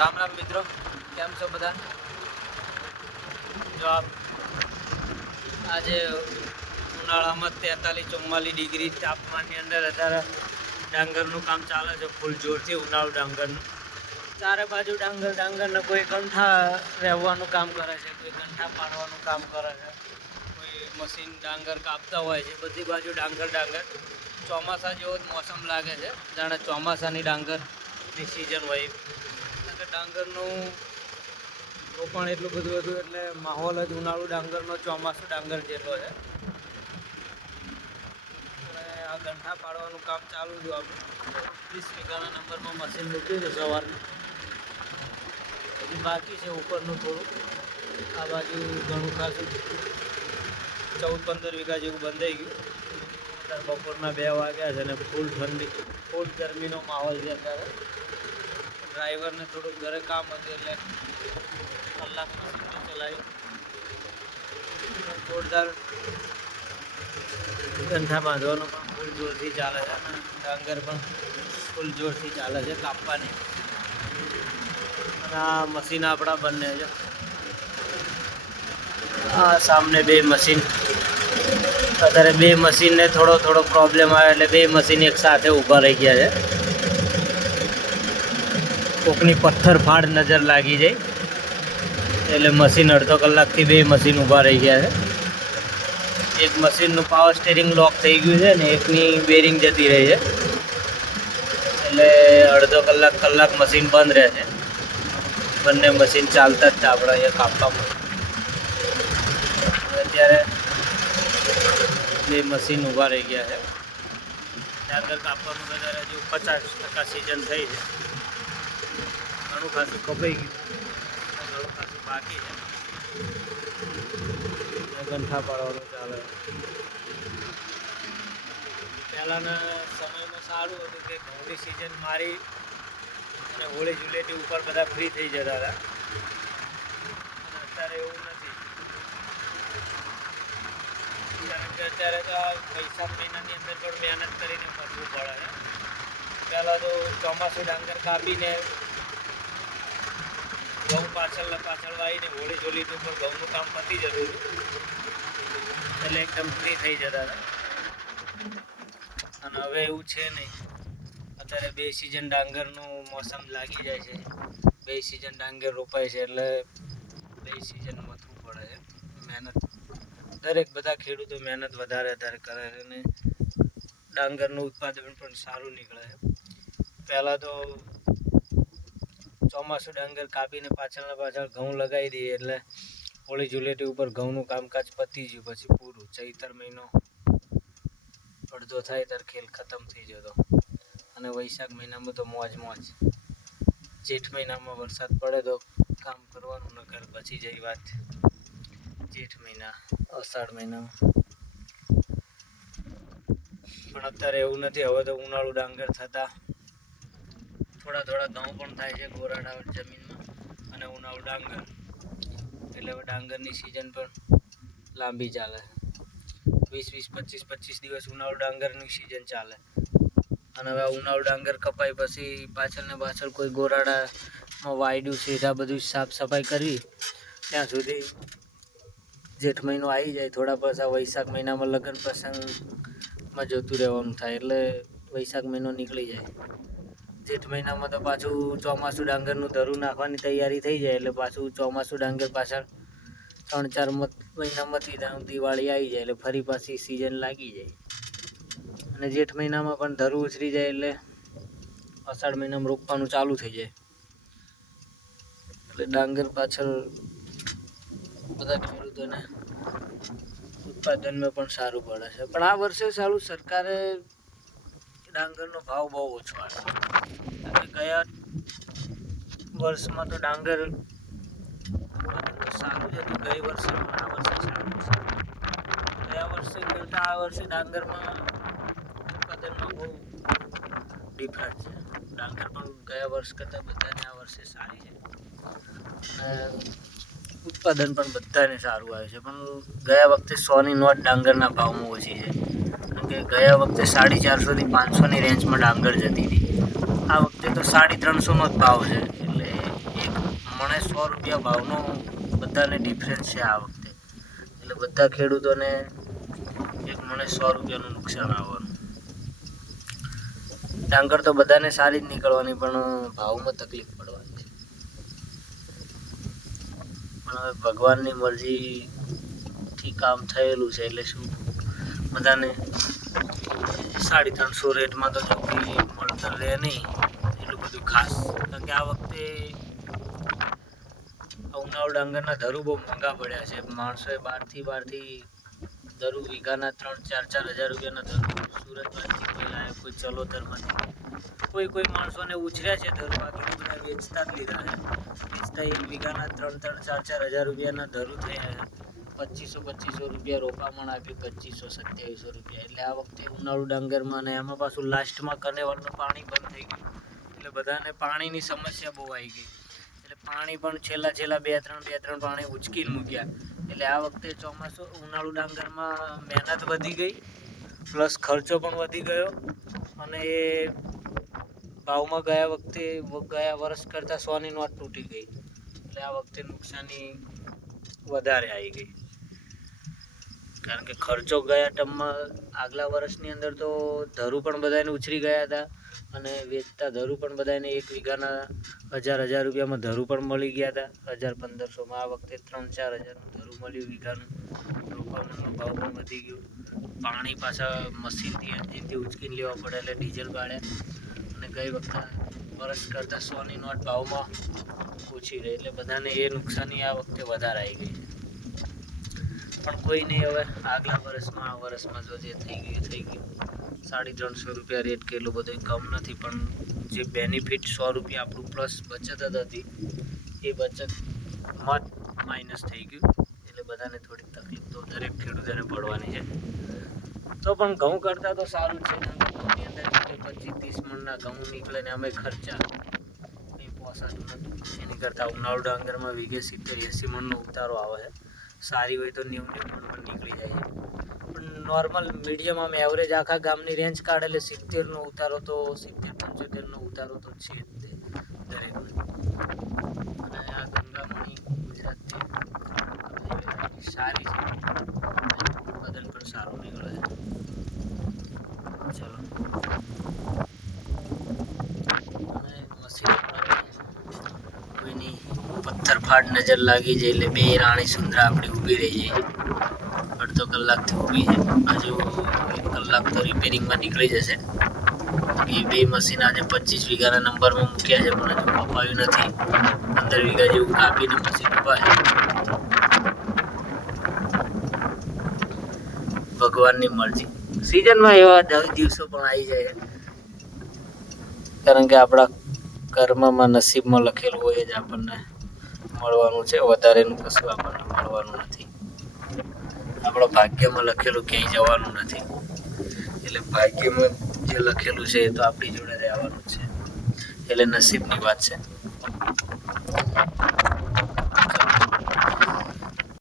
રામ રામ મિત્રો, કેમ છો બધા? જો આપ આજે ઉનાળામાં તેતાલીસ ચુમ્માલીસ ડિગ્રી તાપમાનની અંદર અત્યારે ડાંગરનું કામ ચાલે છે, ફૂલ જોરથી ઉનાળું ડાંગરનું. ચારે બાજુ ડાંગર, ડાંગરને કોઈ કંઠા રહેવાનું કામ કરે છે, કોઈ કંઠા પાડવાનું કામ કરે છે, કોઈ મશીન ડાંગર કાપતા હોય છે, બધી બાજુ ડાંગર ડાંગર. ચોમાસા જેવો જ મોસમ લાગે છે, જાણે ચોમાસાની ડાંગરની સિઝન હોય. ડાંગરનું રોપણ એટલું બધું હતું એટલે માહોલ જ ઉનાળુ ડાંગરનો ચોમાસું ડાંગર જેટલો છે. આ ગંઠા પાડવાનું કામ ચાલુ હતું આપણે. વીસ વીઘાના નંબરમાં મશીન મૂક્યું છે સવારનું. હજી બાકી છે ઉપરનું થોડું. આ બાજુ ઘણું ખાસું ચૌદ પંદર વીઘા જેવું બંધાઈ ગયું. અત્યારે બપોરના બે વાગ્યા છે અને ફૂલ ઠંડી, ફૂલ ગરમીનો માહોલ છે અત્યારે. ડ્રાઈવરને થોડુંક ઘરે કામ હતું એટલે કલાકમાં મશીન ચલાવી જોરદાર ગંઠા બાંધવાનું પણ ફૂલ જોરથી ચાલે છે. અને ડાંગર પણ ફૂલ જોરથી ચાલે છે કાપવાની. અને આ મશીન આપણા બંને છે. આ સામને બે મશીન અત્યારે બે મશીનને થોડો થોડો પ્રોબ્લેમ આવે એટલે બે મશીન એક સાથે ઊભા રહી ગયા છે. કોકની પથ્થર ફાડ નજર લાગી જાય. એટલે મશીન અડધો કલાકથી બે મશીન ઊભા રહી ગયા છે. એક મશીનનું પાવર સ્ટેરિંગ લોક થઈ ગયું છે ને એકની બેરિંગ જતી રહી છે. એટલે અડધો કલાક કલાક મશીન બંધ રહે છે. બંને મશીન ચાલતા જ છે આપણે અહીંયા કાપવામાં. અત્યારે બે મશીન ઊભા રહી ગયા છે. ડાંગર કાપવાનું વધારે હજુ પચાસ ટકા સિઝન થઈ છે. ઘણું ખાસું કપાઈ ગયું. ઘણું ખાસું બાકી છે. ગંઠા પાડવાનું ચાલે. પહેલાંના સમયમાં સારું હતું કે ઘઉંની સિઝન મારી અને હોળી જુલેટી ઉપર બધા ફ્રી થઈ જતા હતા. અત્યારે એવું નથી. કારણ કે અત્યારે તો આ વૈશાખ મહિનાની અંદર પણ મહેનત કરીને કરવું પડે છે. પહેલાં તો ચોમાસું ડાંગર કાપીને પાછળ પાછળ વાઈને હોળી જોલી પણ ઘઉંનું કામ પતી જતું હતું. એટલે એકદમ ફ્રી થઈ જતા હતા. અને હવે એવું છે નહીં. અત્યારે બે સિઝન ડાંગરનું મોસમ લાગી જાય છે. બે સિઝન ડાંગર રોપાય છે એટલે બે સિઝન મથવું પડે છે. મહેનત દરેક બધા ખેડૂતો મહેનત વધારે અત્યારે કરે છે અને ડાંગરનું ઉત્પાદન પણ સારું નીકળે છે. પહેલાં તો ચોમાસું ડાંગર કાપીને પાછળના પાછળ ઘઉં લગાવી દઈએ એટલે હોળી જુલેટી ઉપર ઘઉંનું કામકાજ પતી ગયું પછી પૂરું. ચૈતર મહિનો અડધો થાય ત્યારે ખેલ ખતમ થઈ જતો. અને વૈશાખ મહિનામાં તો મોજ મોજ. જેઠ મહિનામાં વરસાદ પડે તો કામ કરવાનું, નકર પછી જાય વાત. જેઠ મહિના, અષાઢ મહિનામાં પણ અત્યારે એવું નથી, હવે તો ઉનાળુ ડાંગર થતા થોડા થોડા ઘઉં પણ થાય છે ગોરાડા જમીનમાં અને ઉનાળુ ડાંગર. એટલે હવે ડાંગરની સિઝન પણ લાંબી ચાલે વીસ વીસ, પચીસ પચીસ દિવસ ઉનાળુ ડાંગરની સિઝન ચાલે. અને હવે આ ઉનાળુ ડાંગર કપાય પછી પાછળ ને પાછળ કોઈ ગોરાડામાં વાયડું સીધા બધું સાફ સફાઈ કરવી, ત્યાં સુધી જેઠ મહિનો આવી જાય, થોડા પાછા વૈશાખ મહિનામાં લગ્ન પ્રસંગમાં જતું રહેવાનું થાય, એટલે વૈશાખ મહિનો નીકળી જાય. જેઠ મહિનામાં તો પાછું ચોમાસું ડાંગરનું ધરું નાખવાની તૈયારી થઈ જાય એટલે પાછું ચોમાસું ડાંગર પાછળ ત્રણ ચાર મહિનામાંથી ત્યાં દિવાળી આવી જાય એટલે ફરી પાછી સિઝન લાગી જાય. અને જેઠ મહિનામાં પણ ધરું ઉછરી જાય એટલે અષાઢ મહિનામાં રોપવાનું ચાલુ થઈ જાય. એટલે ડાંગર પાછળ બધા ખેડૂતોને ઉત્પાદનમાં પણ સારું પડે છે. પણ આ વર્ષે સારું સરકારે ડાંગરનો ભાવ બહુ ઓછો હતો અને ગયા વર્ષમાં તો ડાંગર સારું જ હતું, ગઈ વર્ષે આ વર્ષે સારું છે ગયા વર્ષે કરતાં આ વર્ષે ડાંગરમાં ઉત્પાદનમાં બહુ ડિફરન્સ છે. ડાંગર પણ ગયા વર્ષ કરતાં બધાને આ વર્ષે સારી છે. અને ઉત્પાદન પણ બધાને સારું આવે છે. પણ ગયા વખતે સોની નોટ ડાંગરના ભાવમાં ઓછી છે. કે ગયા વખતે સાડી ચારસોથી પાંચસોની રેન્જમાં ડાંગર જતી હતી. આ વખતે તો સાડી ત્રણસોનો જ ભાવ છે, એટલે એક મણે સો રૂપિયા ભાવનો બધાને ડિફરન્સ છે આ વખતે. એટલે બધા ખેડૂતોને એક મણે સો રૂપિયાનું નુકસાન આવવાનું. ડાંગર તો બધાને સારી જ નીકળવાની, પણ ભાવમાં તકલીફ પડવાની છે. પણ હવે ભગવાનની મરજીથી કામ થયેલું છે, એટલે શું? બધાને સાડી ત્રણસો રેટમાં તો જો કે મળતર રહે નહીં, એટલું બધું ખાસ. કારણ કે આ વખતે આ ઉનાળુ ડાંગરના ધરું બહુ મોંઘા પડ્યા છે. માણસોએ બહારથી બહારથી ધરું વીઘાના ત્રણ, ચાર ચાર હજાર રૂપિયાના ધરું સુરતમાંથી કોઈ લાવે કોઈ ચલોતરમાંથી કોઈ કોઈ માણસોને ઉછર્યા છે ધરું. બાકી બધા વેચતા જ લીધા છે. વેચતા એક વીઘાના ત્રણ ત્રણ, ચાર ચાર હજાર રૂપિયાના ધરું થયા છે. પચીસો પચીસો રૂપિયા રોકામણ આપ્યું, પચીસો, સત્યાવીસો રૂપિયા. એટલે આ વખતે ઉનાળુ ડાંગરમાં ને એમાં પાછું લાસ્ટમાં કનેવલનું પાણી બંધ થઈ ગયું. એટલે બધાને પાણીની સમસ્યા બહુ આવી ગઈ. એટલે પાણી પણ છેલ્લા છેલ્લા બે, ત્રણ બે, ત્રણ પાણી ઉચકીને મૂક્યા. એટલે આ વખતે ચોમાસું, ઉનાળુ ડાંગરમાં મહેનત વધી ગઈ પ્લસ ખર્ચો પણ વધી ગયો. અને એ ભાવમાં ગયા વખતે, ગયા વર્ષ કરતાં સોની નોટ તૂટી ગઈ. એટલે આ વખતે નુકસાની વધારે આવી ગઈ. કારણ કે ખર્ચો ગયા ટર્મમાં આગલા વર્ષની અંદર તો ધરું પણ બધાને ઉછરી ગયા હતા અને વેચતા ધરું પણ બધાને એક વીઘાના હજાર હજાર રૂપિયામાં ધરું પણ મળી ગયા હતા. હજાર પંદરસોમાં આ વખતે ત્રણ ચાર હજારનું ધરું મળ્યું, વીઘાનું. રોપામણનો ભાવ પણ વધી ગયો. પાણી પાછા મશીનથી એન્જિનથી ઉચકીને લેવા પડે એટલે ડીઝલ બાળ્યા અને ગઈ વખતે વર્ષ કરતાં સોની નોટ ભાવમાં ઓછી રહી. એટલે બધાને એ નુકસાની આ વખતે વધારે આવી ગઈ છે. પણ કોઈ નહીં. હવે આગલા વર્ષમાં, આ વર્ષમાં જો જે થઈ ગયું થઈ ગયું. સાડી ત્રણસો રૂપિયા રેટ કે એટલું બધું કમ નથી, પણ જે બેનિફિટ સો રૂપિયા આપણું પ્લસ બચત જ હતી, એ બચત મત માઇનસ થઈ ગયું. એટલે બધાને થોડીક તકલીફ તો દરેક ખેડૂતોને પડવાની છે. તો પણ ઘઉં કરતાં તો સારું છે. ઘઉંની અંદર પચીસ ત્રીસ મણના ઘઉં નીકળે ને અમે ખર્ચા એ પોસાતું નથી. એની કરતાં ઉનાળુ ડાંગરમાં વીઘે સિત્તેર એંસી મણનો ઉતારો આવે છે. સારી હોય તો નેવું નેવું પણ નીકળી જાય. પણ નોર્મલ મીડિયમ આમ એવરેજ આખા ગામની રેન્જ કાઢે એટલે સિત્તેરનો ઉતારો તો સિત્તેર, પંચોતેરનો ઉતારો તો છે જ તે દરેક અને આ ગંગામણી ગુજરાતની સારી છે. ઉત્પાદન પણ સારું નીકળે છે ચલો અને મશીન પણ કોઈની પથ્થર ફાટ નજર લાગી જાય એટલે બે રાણી સુંદરા આપણી ઊભી રહી જાય અડધો કલાકથી ઊભી છે. હજુ એક કલાક તો રિપેરિંગમાં નીકળી જશે. એ બે મશીન આજે પચીસ વીઘાના નંબરમાં મૂક્યા છે, પણ હજુ કપાયું નથી. પંદર વીઘા જેવું કાપીને મશીન ઊભા ભગવાનની મરજી. સિઝનમાં એવા દિવસો પણ આવી જાય કારણ કે આપણા કર્મમાં નસીબમાં લખેલું હોય જ આપણને. મળવાનું છે, વધારેનું કશું આપણને મળવાનું નથી. આપણા ભાગ્યમાં લખેલું ક્યાંય જવાનું નથી. એટલે ભાગ્યમાં જે લખેલું છે એ તો આપણી જોડે રહેવાનું છે. એટલે નસીબની વાત છે.